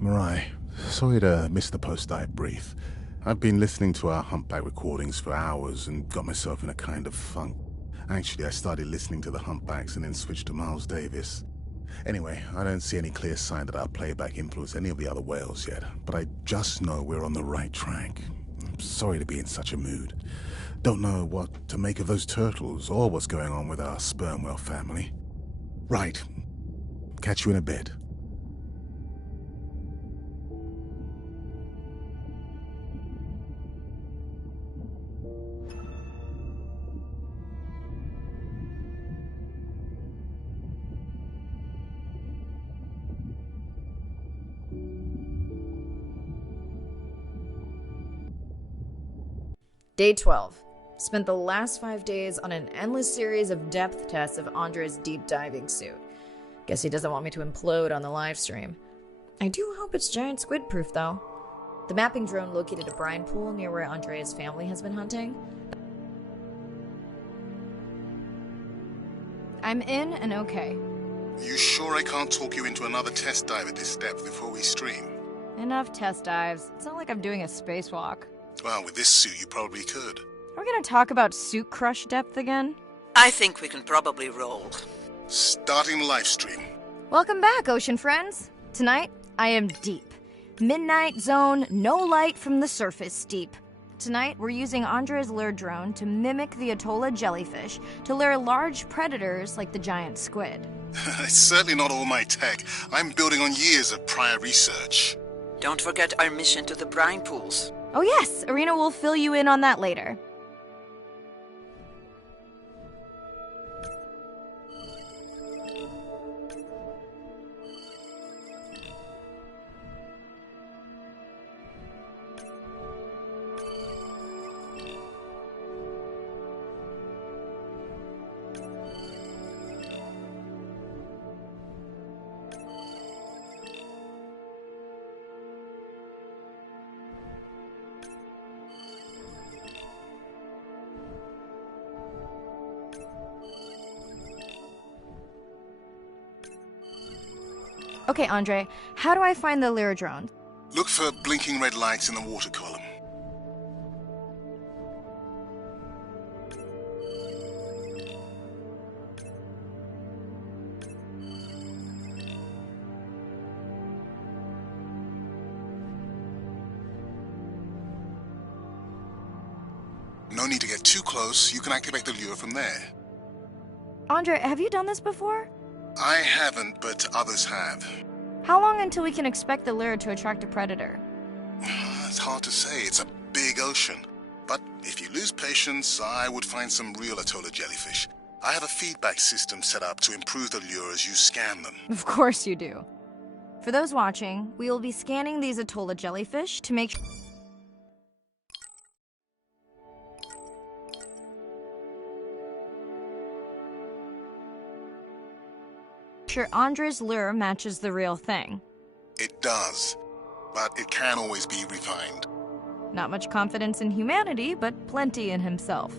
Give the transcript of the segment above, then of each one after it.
Mirai, sorry to miss the post-dive brief. I've been listening to our humpback recordings for hours and got myself in a kind of funk. Actually, I started listening to the humpbacks and then switched to Miles Davis. Anyway, I don't see any clear sign that our playback influenced any of the other whales yet, but I just know we're on the right track. I'm sorry to be in such a mood. Don't know what to make of those turtles or what's going on with our sperm whale family. Right. Catch you in a bit. Day 12. Spent the last 5 days on an endless series of depth tests of Andre's deep diving suit. Guess he doesn't want me to implode on the live stream. I do hope it's giant squid proof though. The mapping drone located a brine pool near where Andrea's family has been hunting. I'm in and okay. You sure I can't talk you into another test dive at this depth before we stream? Enough test dives. It's not like I'm doing a spacewalk. Well, with this suit you probably could. Are we gonna talk about suit crush depth again? I think we can probably roll. Starting the live stream. Welcome back, ocean friends. Tonight, I am deep. Midnight zone, no light from the surface deep. Tonight, we're using Andre's lure drone to mimic the Atolla jellyfish to lure large predators like the giant squid. It's certainly not all my tech. I'm building on years of prior research. Don't forget our mission to the brine pools. Oh yes, Arena will fill you in on that later. Okay, Andre, how do I find the lure drone? Look for blinking red lights in the water column. No need to get too close. You can activate the lure from there. Andre, have you done this before? I haven't, but others have. How long until we can expect the lure to attract a predator? It's hard to say. It's a big ocean. But if you lose patience, I would find some real Atolla jellyfish. I have a feedback system set up to improve the lure as you scan them. Of course you do. For those watching, we will be scanning these Atolla jellyfish to make sure Andre's lure matches the real thing. It does, but it can always be refined. Not much confidence in humanity, but plenty in himself.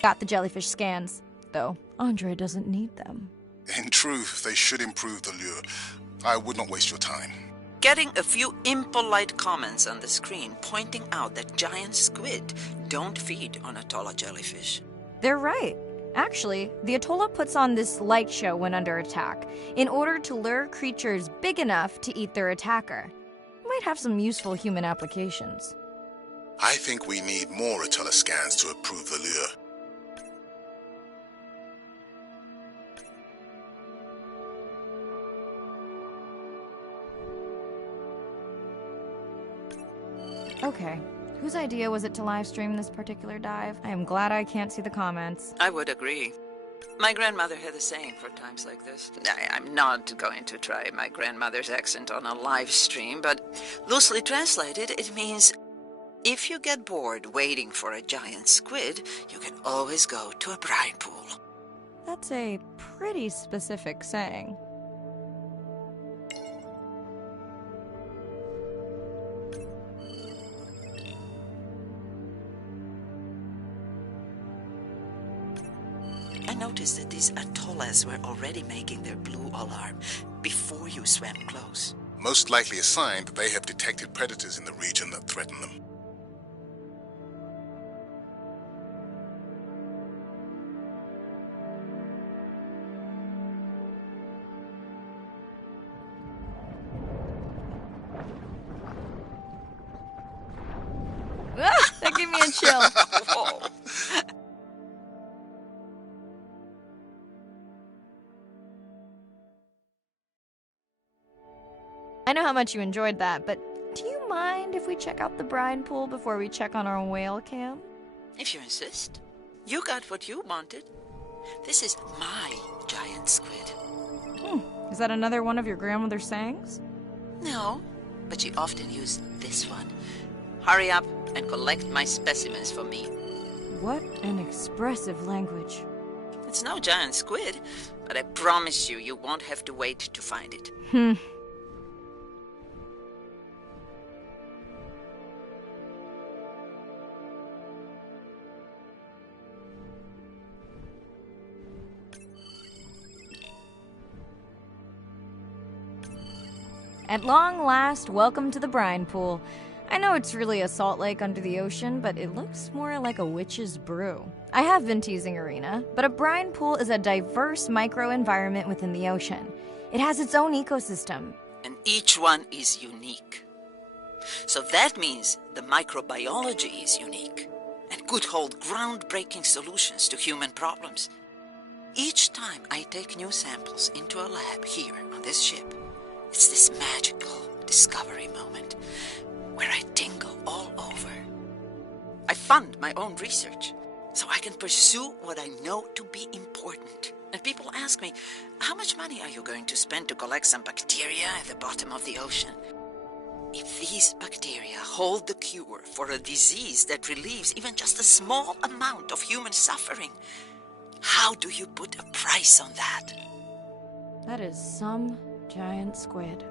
Got the jellyfish scans, though Andre doesn't need them. In truth, they should improve the lure. I would not waste your time. Getting a few impolite comments on the screen pointing out that giant squid don't feed on Atolla jellyfish. They're right. Actually, the Atolla puts on this light show when under attack, in order to lure creatures big enough to eat their attacker. Might have some useful human applications. I think we need more Atolla scans to approve the lure. Okay, whose idea was it to live stream this particular dive? I am glad I can't see the comments. I would agree. My grandmother had a saying for times like this. I'm not going to try my grandmother's accent on a live stream, but loosely translated, it means if you get bored waiting for a giant squid, you can always go to a brine pool. That's a pretty specific saying. I noticed that these atollas were already making their blue alarm before you swam close. Most likely a sign that they have detected predators in the region that threaten them. Ah, that gave me a chill. Whoa. I know how much you enjoyed that, but do you mind if we check out the brine pool before we check on our whale cam? If you insist. You got what you wanted. This is my giant squid. Is that another one of your grandmother's sayings? No, but she often used this one. Hurry up and collect my specimens for me. What an expressive language. It's no giant squid, but I promise you won't have to wait to find it. At long last, welcome to the brine pool. I know it's really a salt lake under the ocean, but it looks more like a witch's brew. I have been teasing Arena, but a brine pool is a diverse microenvironment within the ocean. It has its own ecosystem. And each one is unique. So that means the microbiology is unique and could hold groundbreaking solutions to human problems. Each time I take new samples into a lab here on this ship, it's this magical discovery moment where I tingle all over. I fund my own research so I can pursue what I know to be important. And people ask me, how much money are you going to spend to collect some bacteria at the bottom of the ocean? If these bacteria hold the cure for a disease that relieves even just a small amount of human suffering, how do you put a price on that? That is some giant squid.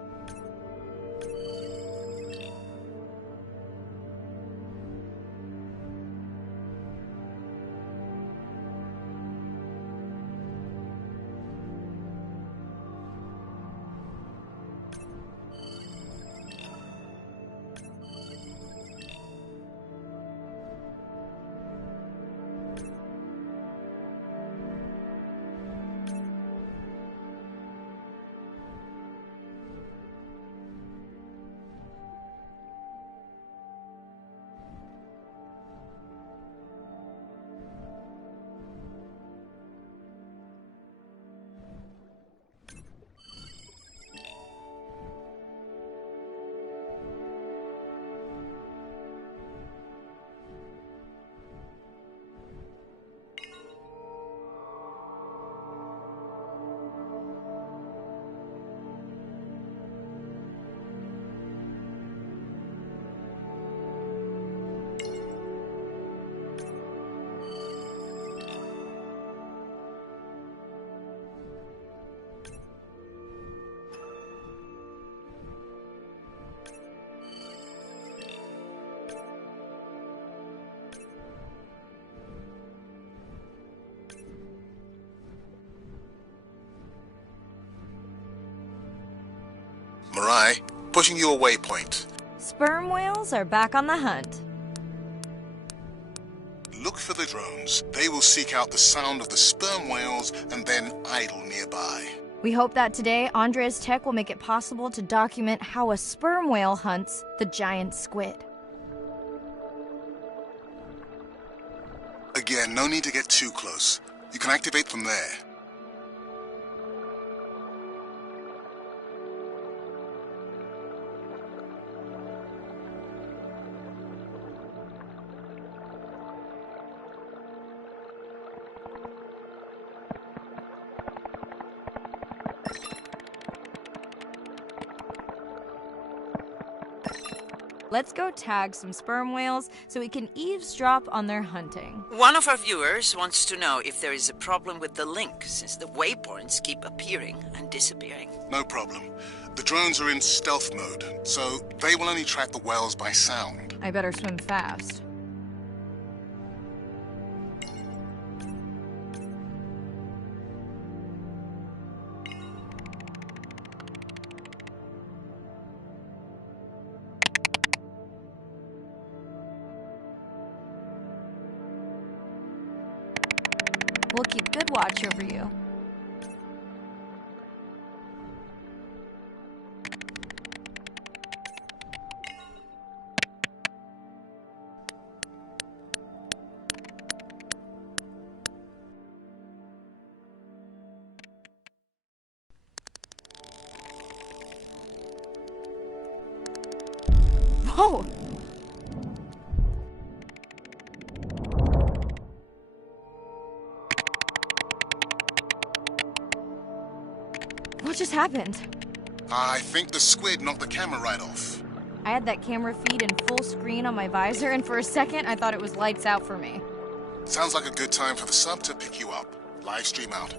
Mirai, pushing you a waypoint. Sperm whales are back on the hunt. Look for the drones. They will seek out the sound of the sperm whales and then idle nearby. We hope that today, Andrea's tech will make it possible to document how a sperm whale hunts the giant squid. Again, no need to get too close. You can activate from there. Let's go tag some sperm whales so we can eavesdrop on their hunting. One of our viewers wants to know if there is a problem with the link, since the waypoints keep appearing and disappearing. No problem. The drones are in stealth mode, so they will only track the whales by sound. I better swim fast. We'll keep good watch over you. Whoa! What just happened? I think the squid knocked the camera right off. I had that camera feed in full screen on my visor, and for a second I thought it was lights out for me. Sounds like a good time for the sub to pick you up. Live stream out.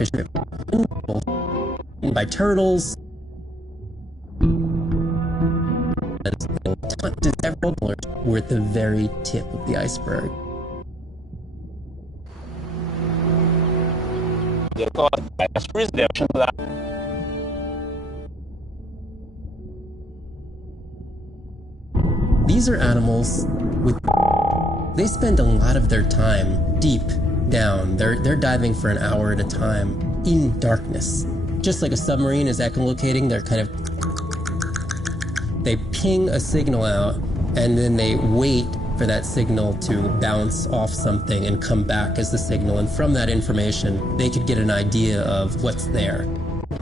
Fish by turtles. To several dollars, we're at the very tip of the iceberg. These are animals with. They spend a lot of their time deep down. They're diving for an hour at a time in darkness. Just like a submarine is echolocating, they're kind of. They ping a signal out, and then they wait for that signal to bounce off something and come back as the signal. And from that information, they could get an idea of what's there.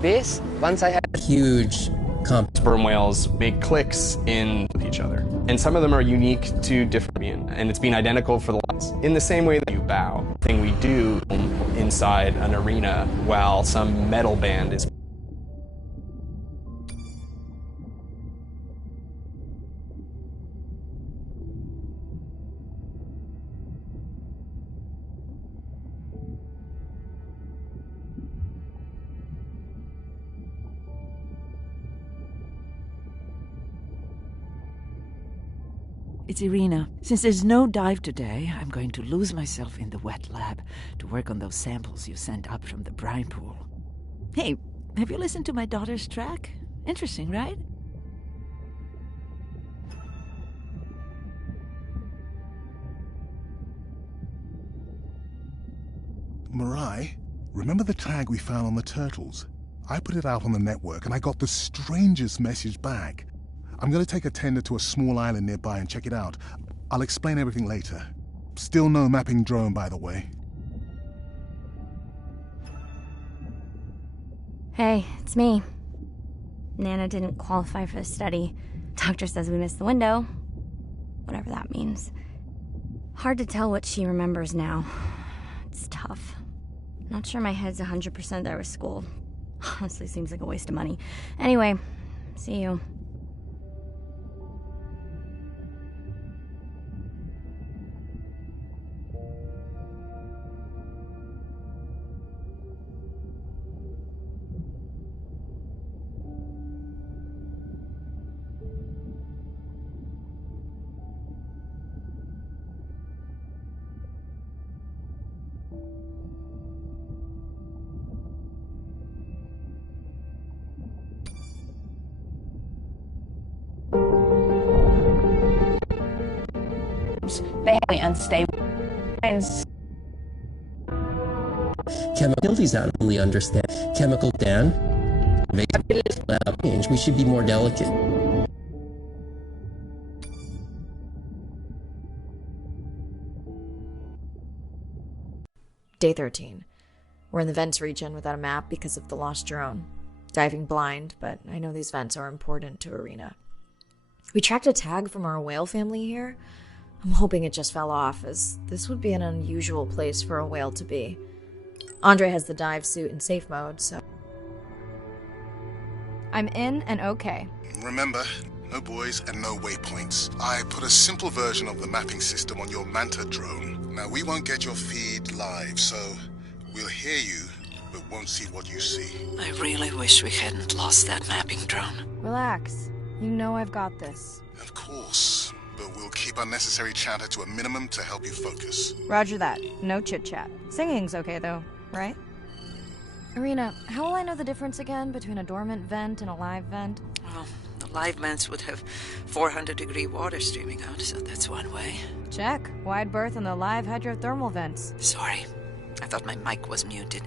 This, once I had Huge sperm whales make clicks in with each other. And some of them are unique to different, and it's been identical for the last. In the same way that you bow, thing we do inside an arena while some metal band is. It's Irina. Since there's no dive today, I'm going to lose myself in the wet lab to work on those samples you sent up from the brine pool. Hey, have you listened to my daughter's track? Interesting, right? Mirai, remember the tag we found on the turtles? I put it out on the network and I got the strangest message back. I'm going to take a tender to a small island nearby and check it out. I'll explain everything later. Still no mapping drone, by the way. Hey, it's me. Nana didn't qualify for the study. Doctor says we missed the window. Whatever that means. Hard to tell what she remembers now. It's tough. Not sure my head's 100% there with school. Honestly, seems like a waste of money. Anyway, see you. They have unstable minds. Chemicals not only understand chemical dan, change. We should be more delicate. Day 13. We're in the vents region without a map because of the lost drone. Diving blind, but I know these vents are important to Arena. We tracked a tag from our whale family here. I'm hoping it just fell off, as this would be an unusual place for a whale to be. Andre has the dive suit in safe mode, so... I'm in and okay. Remember, no buoys and no waypoints. I put a simple version of the mapping system on your Manta drone. Now, we won't get your feed live, so we'll hear you, but won't see what you see. I really wish we hadn't lost that mapping drone. Relax. You know I've got this. Of course, but we'll keep unnecessary chatter to a minimum to help you focus. Roger that. No chit-chat. Singing's okay, though, right? Arena, how will I know the difference again between a dormant vent and a live vent? Well, the live vents would have 400-degree water streaming out, so that's one way. Check. Wide berth in the live hydrothermal vents. Sorry. I thought my mic was muted.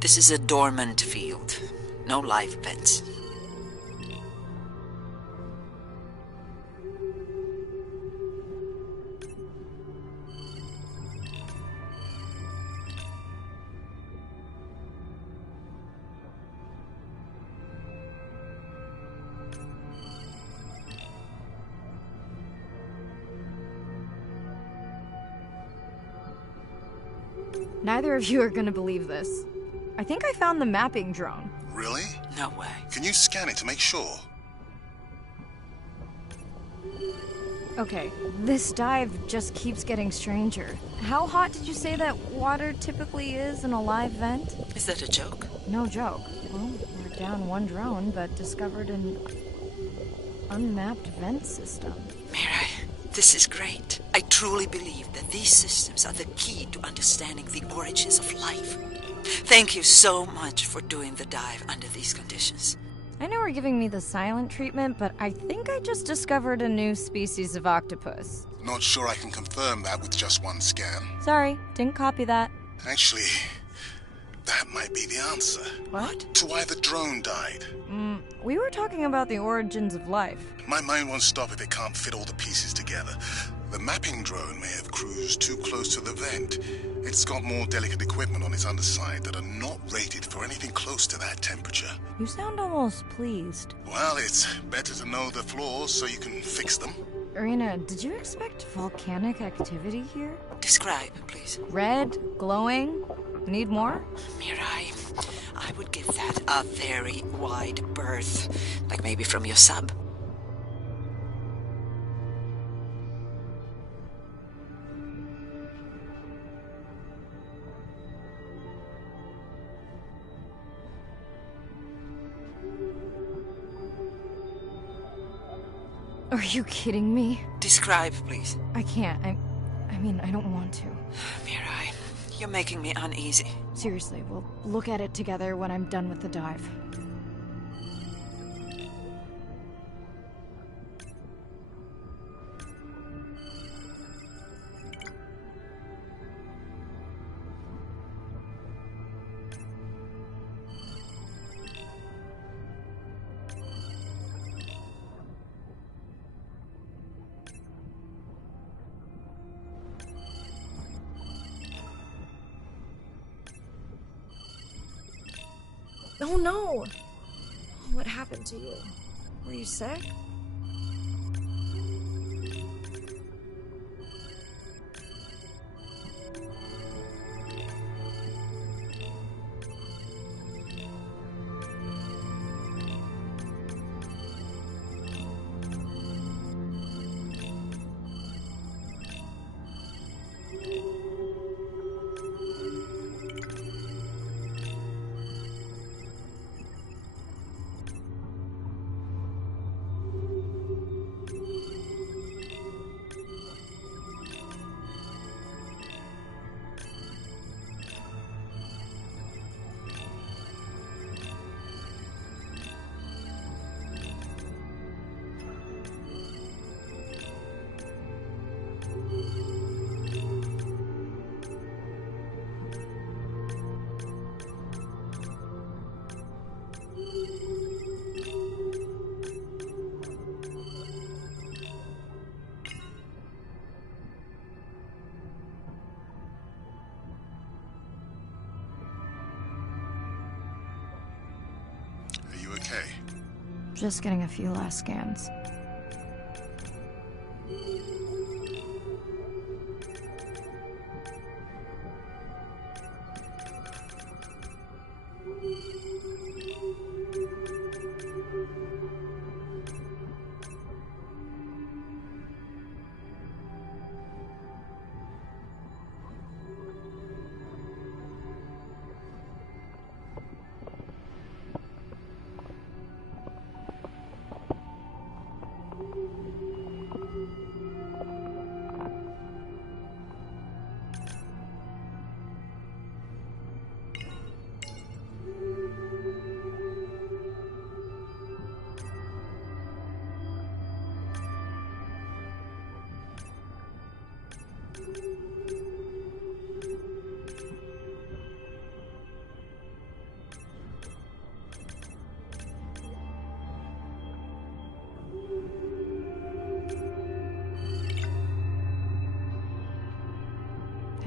This is a dormant field. No live vents. Neither of you are gonna believe this. I think I found the mapping drone. Really? No way. Can you scan it to make sure? Okay, this dive just keeps getting stranger. How hot did you say that water typically is in a live vent? Is that a joke? No joke. Well, we're down one drone, but discovered an unmapped vent system. Mirai, this is great. I truly believe that these systems are the key to understanding the origins of life. Thank you so much for doing the dive under these conditions. I know we're giving me the silent treatment, but I think I just discovered a new species of octopus. Not sure I can confirm that with just one scan. Sorry, didn't copy that. Actually, that might be the answer. What? To why the drone died. We were talking about the origins of life. My mind won't stop if it can't fit all the pieces together. The mapping drone may have cruised too close to the vent. It's got more delicate equipment on its underside that are not rated for anything close to that temperature. You sound almost pleased. Well, it's better to know the flaws so you can fix them. Arena, did you expect volcanic activity here? Describe, please. Red, glowing. Need more? Mirai, I would give that a very wide berth. Like maybe from your sub. Are you kidding me? Describe, please. I can't. I mean, I don't want to. Mirai, you're making me uneasy. Seriously, we'll look at it together when I'm done with the dive. Oh no! What happened to you? Were you sick? Are you okay? Just getting a few last scans.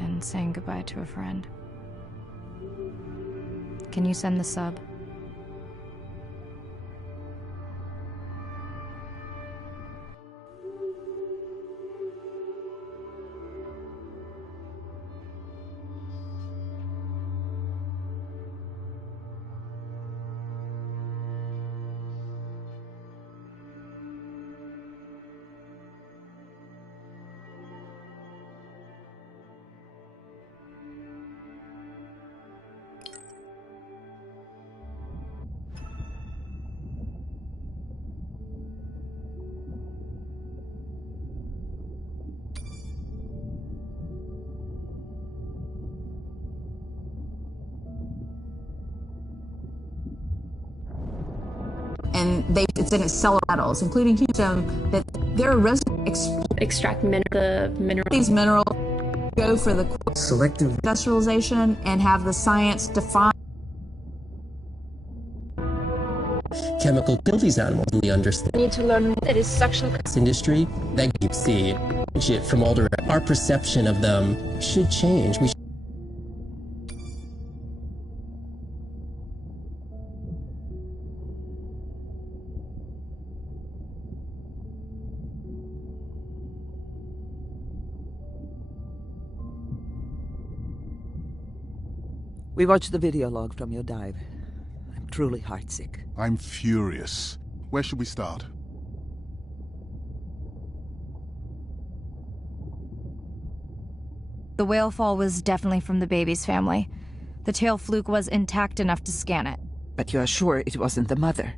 And saying goodbye to a friend. Can you send the sub? And it's in its cellar metals, including some that there are extract these minerals go for the Selective industrialization and have the science define. chemical kill these animals, and we understand. need to learn that is suction. This industry that deep sea shit from all directions. Our perception of them should change. We watched the video log from your dive. I'm truly heartsick. I'm furious. Where should we start? The whale fall was definitely from the baby's family. The tail fluke was intact enough to scan it. But you are sure it wasn't the mother?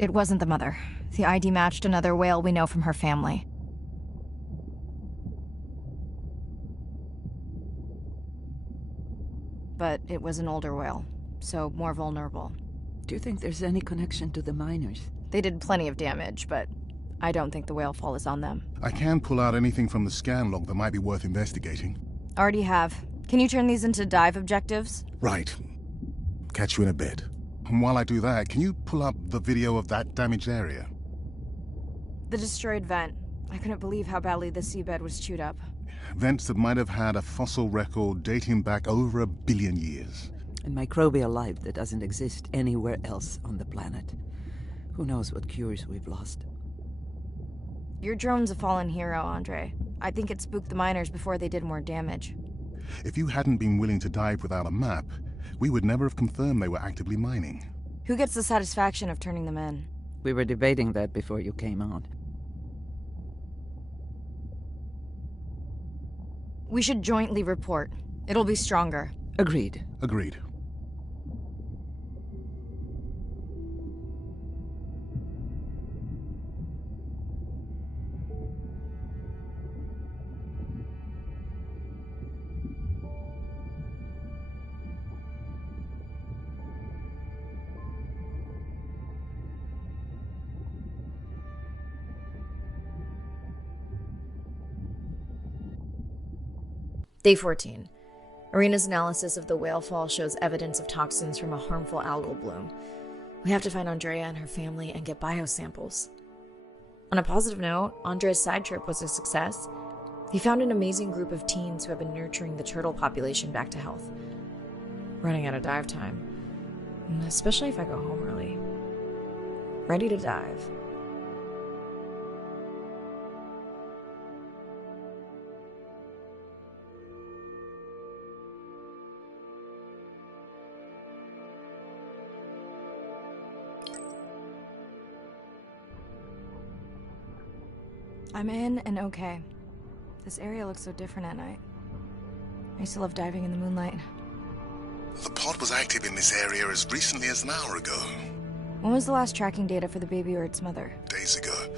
It wasn't the mother. The ID matched another whale we know from her family. But it was an older whale, so more vulnerable. Do you think there's any connection to the miners? They did plenty of damage, but I don't think the whale fall is on them. I can pull out anything from the scan log that might be worth investigating. Already have. Can you turn these into dive objectives? Right. Catch you in a bit. And while I do that, can you pull up the video of that damaged area? The destroyed vent. I couldn't believe how badly the seabed was chewed up. Vents that might have had a fossil record dating back over 1 billion years. And microbial life that doesn't exist anywhere else on the planet. Who knows what cures we've lost. Your drone's a fallen hero, Andre. I think it spooked the miners before they did more damage. If you hadn't been willing to dive without a map, we would never have confirmed they were actively mining. Who gets the satisfaction of turning them in? We were debating that before you came on. We should jointly report. It'll be stronger. Agreed. Agreed. Day 14. Arena's analysis of the whale fall shows evidence of toxins from a harmful algal bloom. We have to find Andrea and her family and get biosamples. On a positive note, Andrea's side trip was a success. He found an amazing group of teens who have been nurturing the turtle population back to health. Running out of dive time, especially if I go home early. Ready to dive. I'm in and okay. This area looks so different at night. I used to love diving in the moonlight. The pod was active in this area as recently as an hour ago. When was the last tracking data for the baby or its mother? Days ago.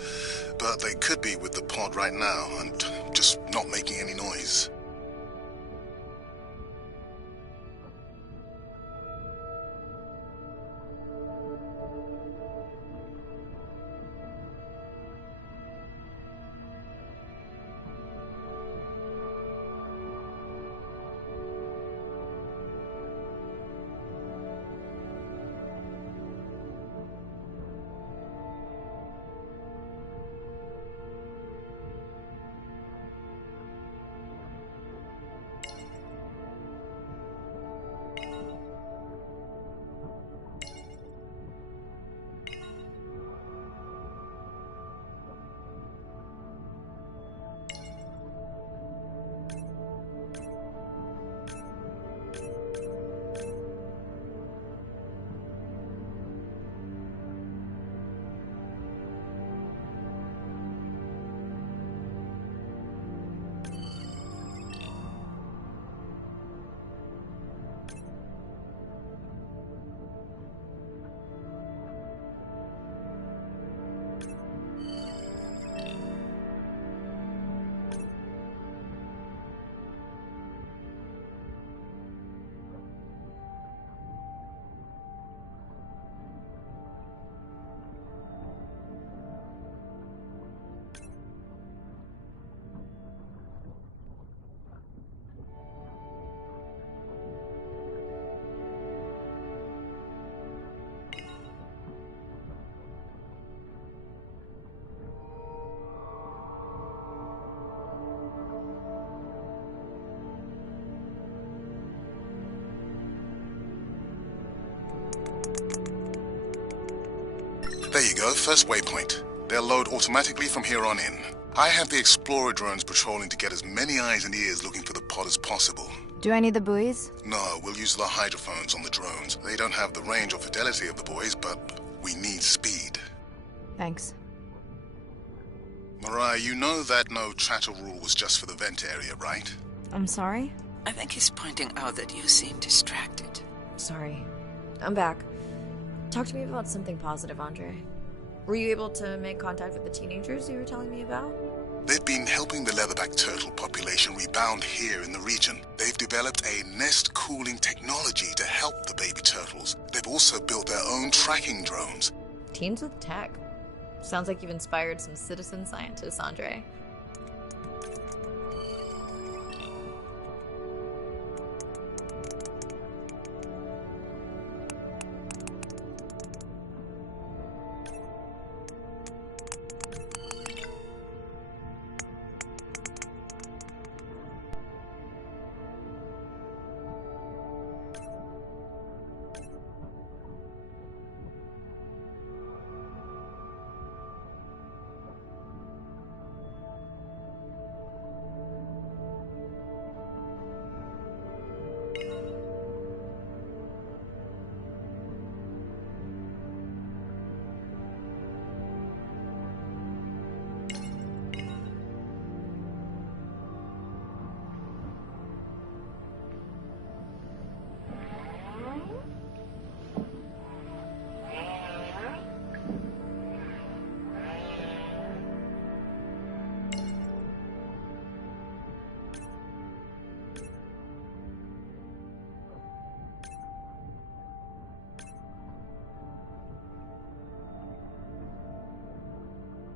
But they could be with the pod right now and just not making any noise. There you go, first waypoint. They'll load automatically from here on in. I have the Explorer drones patrolling to get as many eyes and ears looking for the pod as possible. Do I need the buoys? No, we'll use the hydrophones on the drones. They don't have the range or fidelity of the boys, but we need speed. Thanks. Mariah, you know that no chatter rule was just for the vent area, right? I'm sorry? I think he's pointing out that you seem distracted. Sorry. I'm back. Talk to me about something positive, Andre. Were you able to make contact with the teenagers you were telling me about? They've been helping the leatherback turtle population rebound here in the region. They've developed a nest cooling technology to help the baby turtles. They've also built their own tracking drones. Teens with tech. Sounds like you've inspired some citizen scientists, Andre.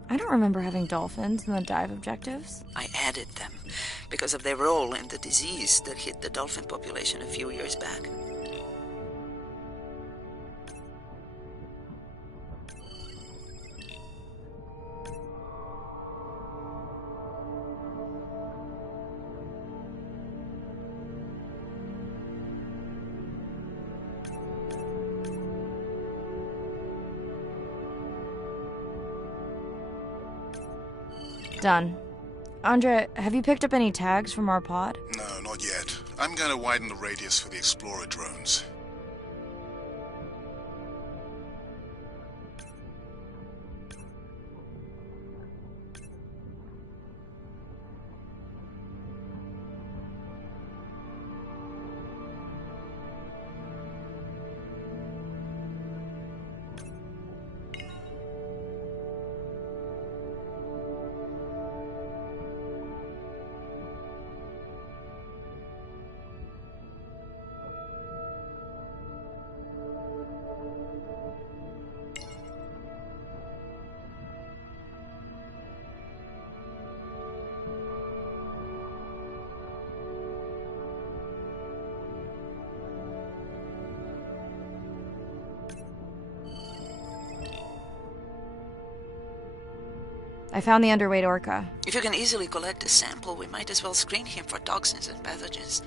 I don't remember having dolphins in the dive objectives. I added them because of their role in the disease that hit the dolphin population a few years back. Done. Andre, have you picked up any tags from our pod? No, not yet. I'm going to widen the radius for the Explorer drones. I found the underweight orca. If you can easily collect a sample, we might as well screen him for toxins and pathogens.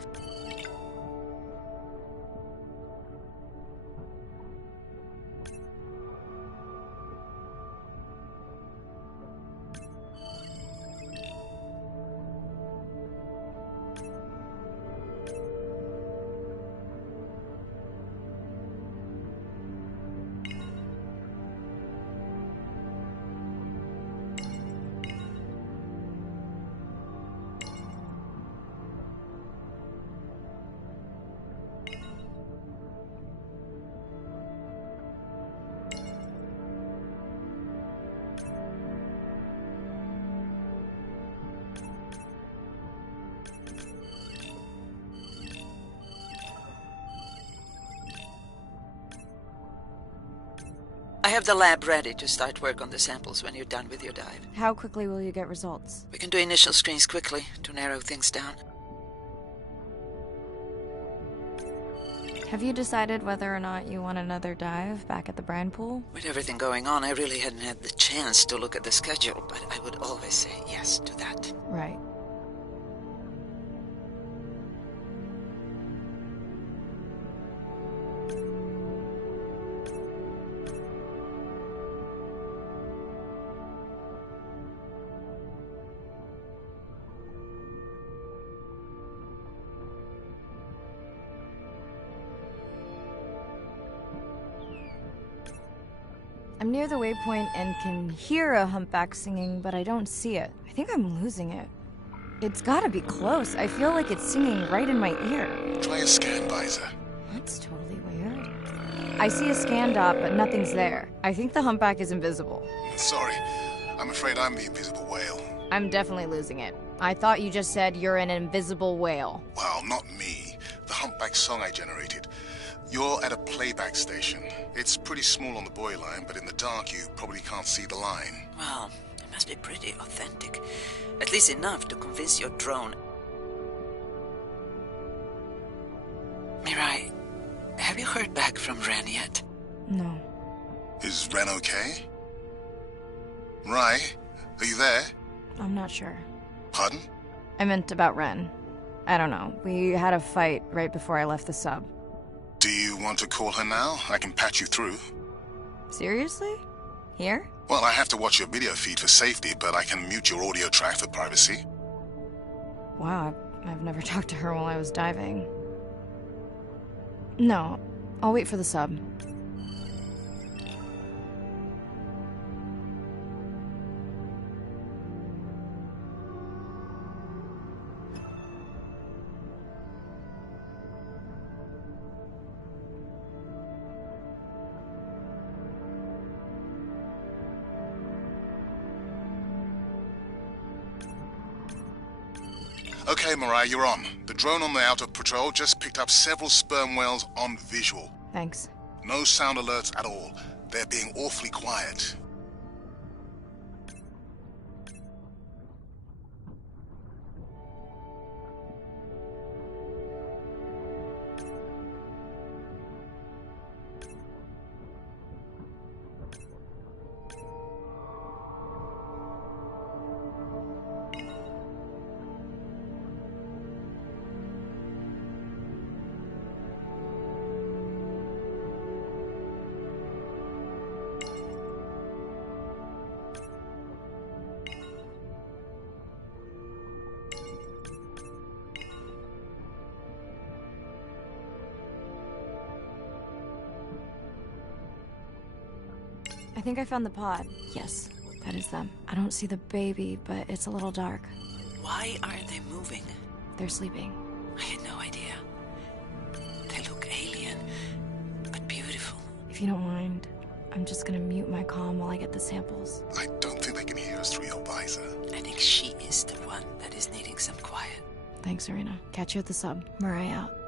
I have the lab ready to start work on the samples when you're done with your dive. How quickly will you get results? We can do initial screens quickly to narrow things down. Have you decided whether or not you want another dive back at the brine pool? With everything going on, I really hadn't had the chance to look at the schedule, but I would always say yes to that. Right. I'm near the waypoint and can hear a humpback singing, but I don't see it. I think I'm losing it. It's gotta be close. I feel like it's singing right in my ear. Try a scan visor. That's totally weird. I see a scan dot, but nothing's there. I think the humpback is invisible. Sorry, I'm afraid I'm the invisible whale. I'm definitely losing it. I thought you just said you're an invisible whale. Well, not me. The humpback song I generated. You're at a playback station. It's pretty small on the buoy line, but in the dark you probably can't see the line. Well, it must be pretty authentic. At least enough to convince your drone. Mirai, have you heard back from Ren yet? No. Is Ren okay? Rai, are you there? I'm not sure. Pardon? I meant about Ren. I don't know. We had a fight right before I left the sub. Do you want to call her now? I can patch you through. Seriously? Here? Well, I have to watch your video feed for safety, but I can mute your audio track for privacy. Wow, I've never talked to her while I was diving. No, I'll wait for the sub. Okay, Mariah, you're on. The drone on the outer patrol just picked up several sperm whales on visual. Thanks. No sound alerts at all. They're being awfully quiet. I think I found the pod. Yes, that is them. I don't see the baby, but it's a little dark. Why aren't they moving? They're sleeping. I had no idea. They look alien, but beautiful. If you don't mind, I'm just gonna mute my comm while I get the samples. I don't think they can hear us through your visor. I think she is the one that is needing some quiet. Thanks, Arena. Catch you at the sub. Mariah out.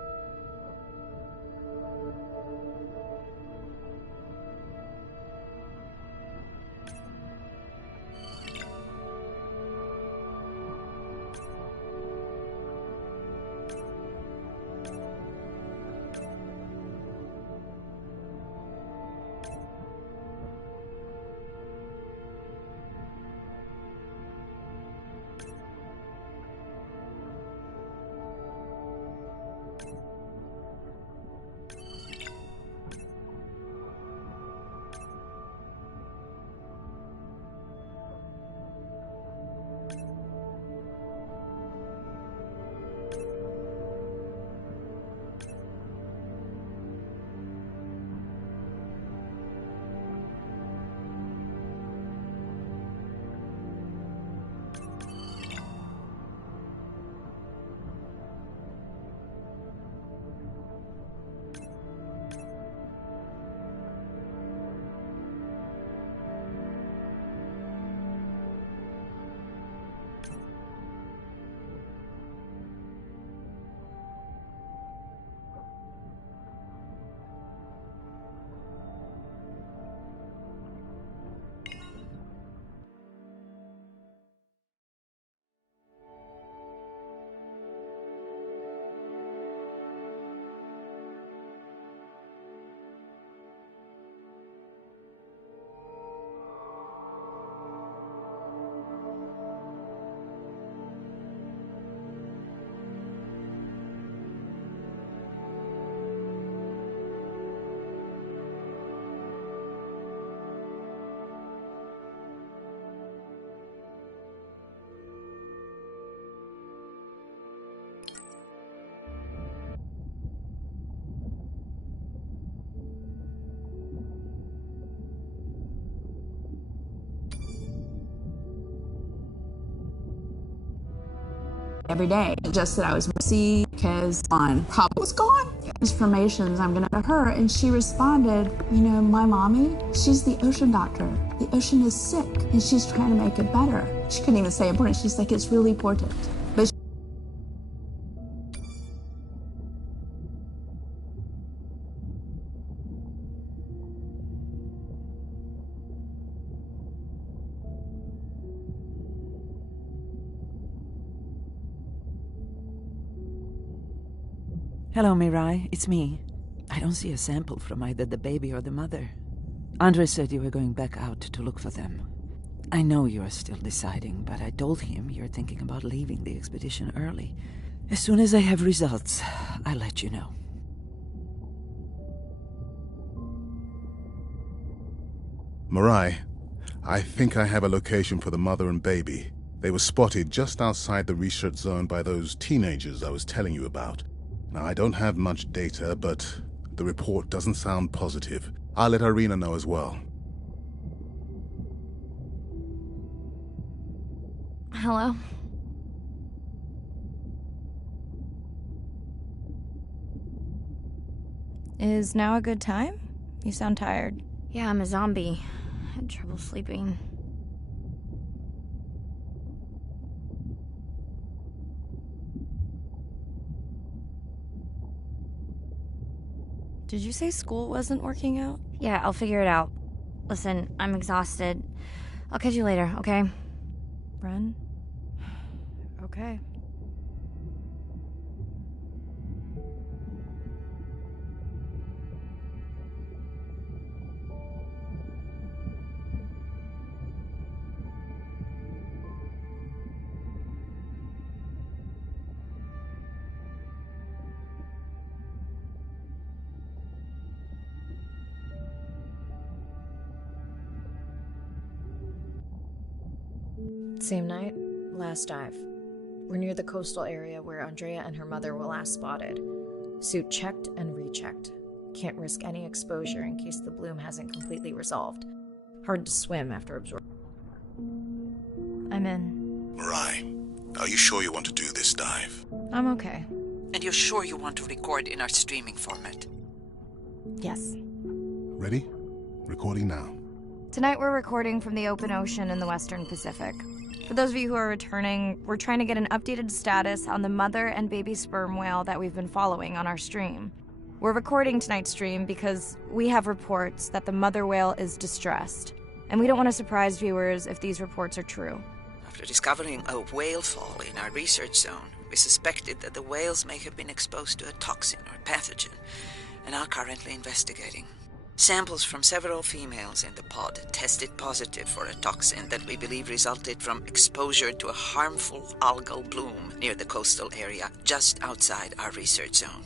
Every day, just that I was messy because on Papa was gone. Informations I'm gonna to her, and she responded, you know, my mommy, she's the ocean doctor. The ocean is sick, and she's trying to make it better. She couldn't even say important. She's like, it's really important. But Hello, Mirai. It's me. I don't see a sample from either the baby or the mother. Andre said you were going back out to look for them. I know you are still deciding, but I told him you're thinking about leaving the expedition early. As soon as I have results, I'll let you know. Mirai, I think I have a location for the mother and baby. They were spotted just outside the research zone by those teenagers I was telling you about. Now, I don't have much data, but the report doesn't sound positive. I'll let Irina know as well. Hello? Is now a good time? You sound tired. Yeah, I'm a zombie. I had trouble sleeping. Did you say school wasn't working out? Yeah, I'll figure it out. Listen, I'm exhausted. I'll catch you later, okay? Ren? Okay. Same night, last dive. We're near the coastal area where Andrea and her mother were last spotted. Suit checked and rechecked. Can't risk any exposure in case the bloom hasn't completely resolved. Hard to swim after absorbing. I'm in. Right. Are you sure you want to do this dive? I'm okay. And you're sure you want to record in our streaming format? Yes. Ready? Recording now. Tonight we're recording from the open ocean in the Western Pacific. For those of you who are returning, we're trying to get an updated status on the mother and baby sperm whale that we've been following on our stream. We're recording tonight's stream because we have reports that the mother whale is distressed, and we don't want to surprise viewers if these reports are true. After discovering a whale fall in our research zone, we suspected that the whales may have been exposed to a toxin or pathogen, and are currently investigating. Samples from several females in the pod tested positive for a toxin that we believe resulted from exposure to a harmful algal bloom near the coastal area just outside our research zone.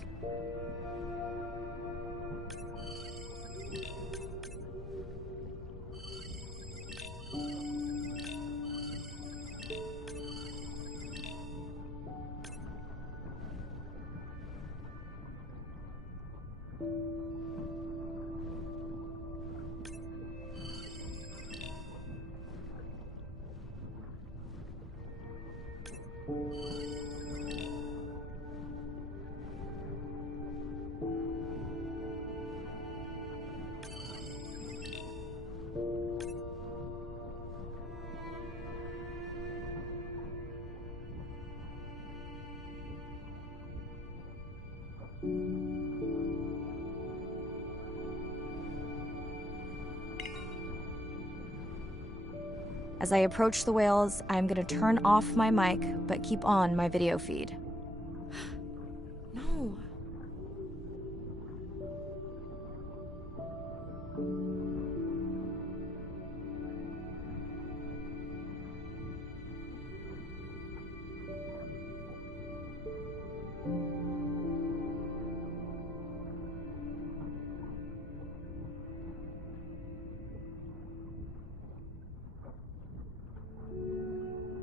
As I approach the whales, I'm going to turn off my mic, but keep on my video feed. No.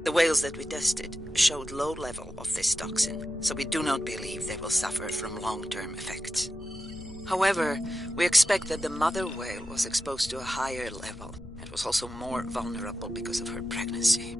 The whales that we tested showed low level of this toxin, so we do not believe they will suffer from long-term effects. However, we expect that the mother whale was exposed to a higher level and was also more vulnerable because of her pregnancy.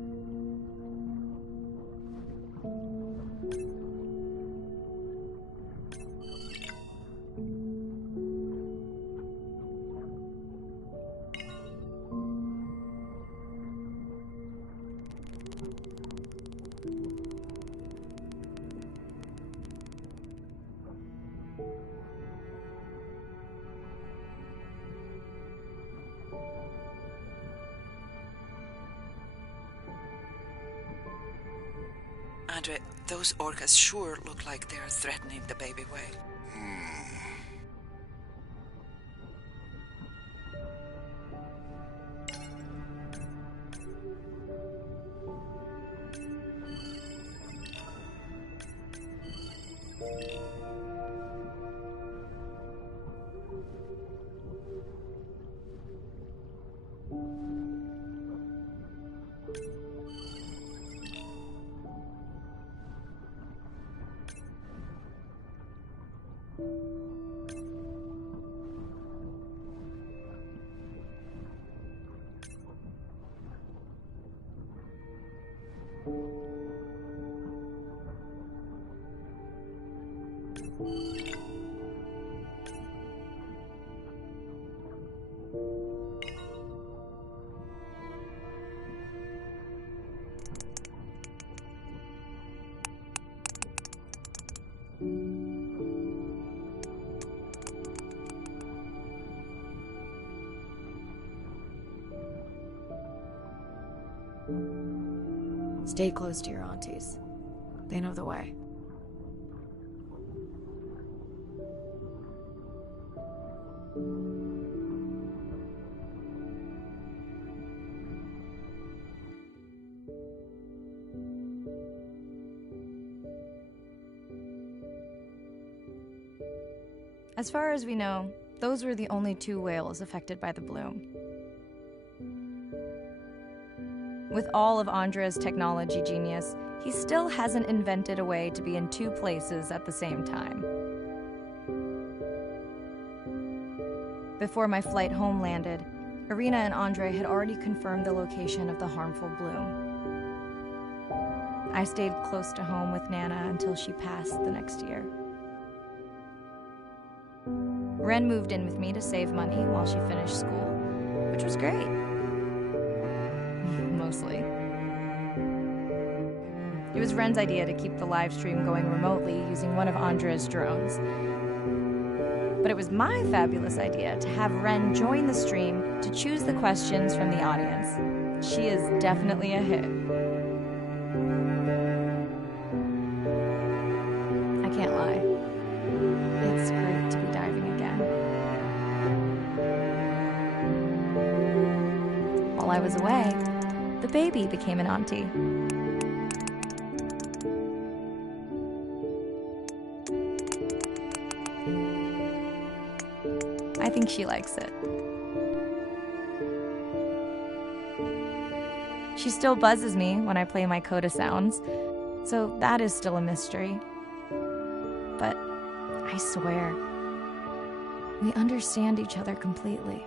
Andre, those orcas sure look like they are threatening the baby whale. Stay close to your aunties. They know the way. As far as we know, those were the only 2 whales affected by the bloom. With all of Andre's technology genius, he still hasn't invented a way to be in 2 places at the same time. Before my flight home landed, Irina and Andre had already confirmed the location of the harmful bloom. I stayed close to home with Nana until she passed the next year. Ren moved in with me to save money while she finished school, which was great. Mostly. It was Ren's idea to keep the live stream going remotely using one of Andrea's drones. But it was my fabulous idea to have Ren join the stream to choose the questions from the audience. She is definitely a hit. I can't lie. It's great to be diving again. While I was away, the baby became an auntie. I think she likes it. She still buzzes me when I play my coda sounds, so that is still a mystery. But I swear, we understand each other completely.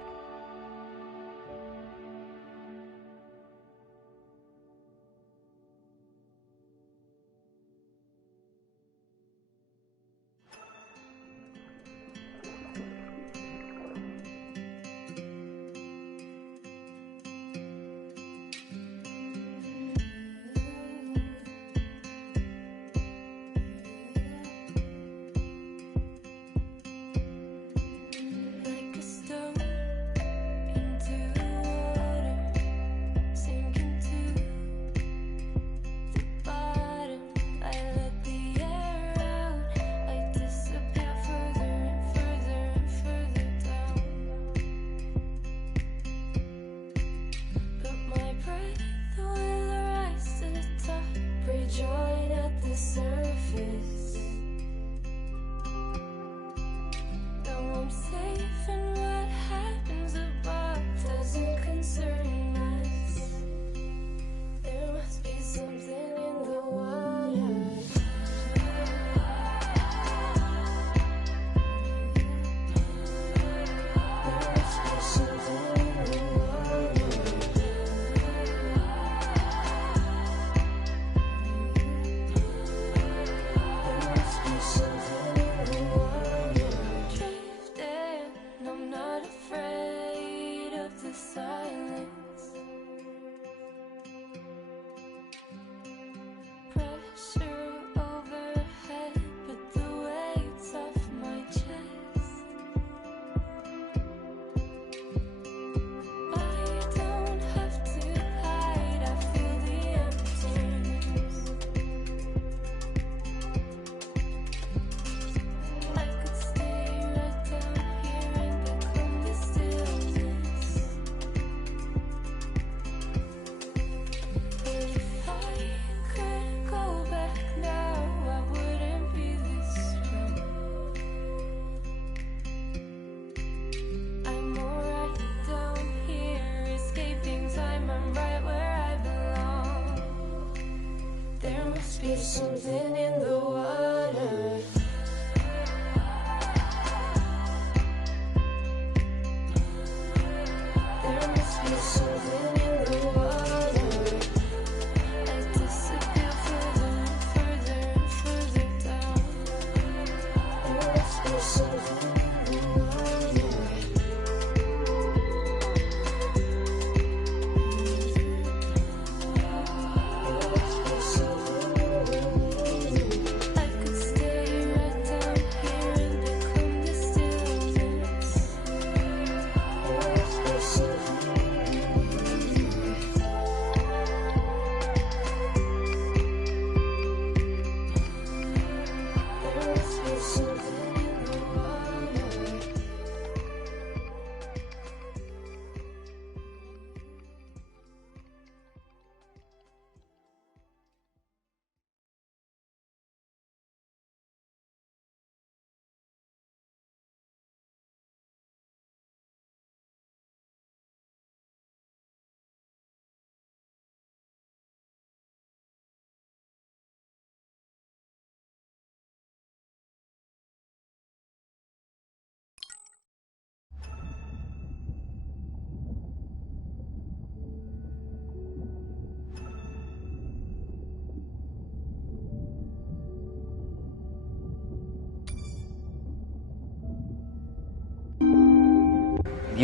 Something in the water. There must be something in the water. I disappear further and further and further down. There must be something in the water.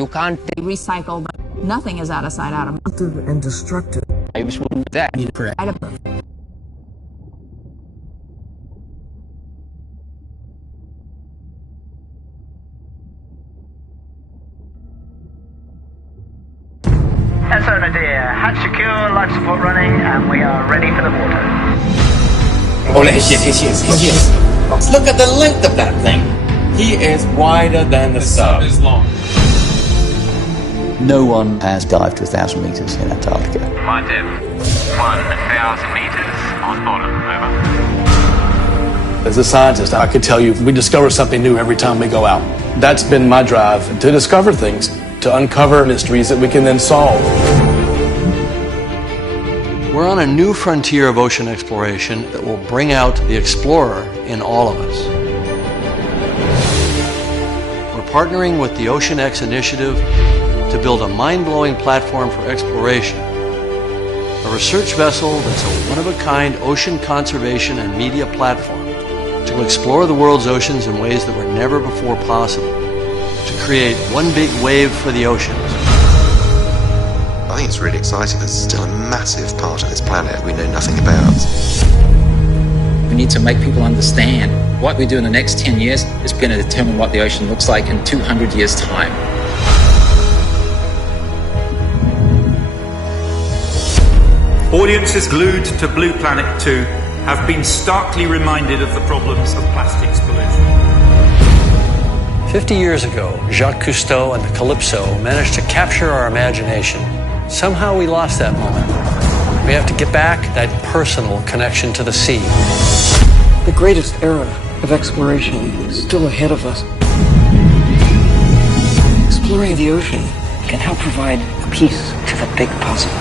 You can't They recycle, but nothing is out of sight, out of mind. And destructive. lives with that. And so, Nadir, hatch secure, life support running, and we are ready for the water. Oh, here she is. Look at the length of that thing. He is wider than the sub. Is long. No one has dived to 1,000 meters in Antarctica. My depth, 1,000 meters on bottom, over. As a scientist, I could tell you we discover something new every time we go out. That's been my drive, to discover things, to uncover mysteries that we can then solve. We're on a new frontier of ocean exploration that will bring out the explorer in all of us. We're partnering with the Ocean X Initiative to build a mind-blowing platform for exploration. A research vessel that's a one-of-a-kind ocean conservation and media platform to explore the world's oceans in ways that were never before possible, to create one big wave for the oceans. I think it's really exciting. There's still a massive part of this planet we know nothing about. We need to make people understand what we do in the next 10 years is going to determine what the ocean looks like in 200 years' time. Audiences glued to Blue Planet 2 have been starkly reminded of the problems of plastics pollution. 50 years ago, Jacques Cousteau and the Calypso managed to capture our imagination. Somehow we lost that moment. We have to get back that personal connection to the sea. The greatest era of exploration is still ahead of us. Exploring the ocean can help provide a piece to the big puzzle.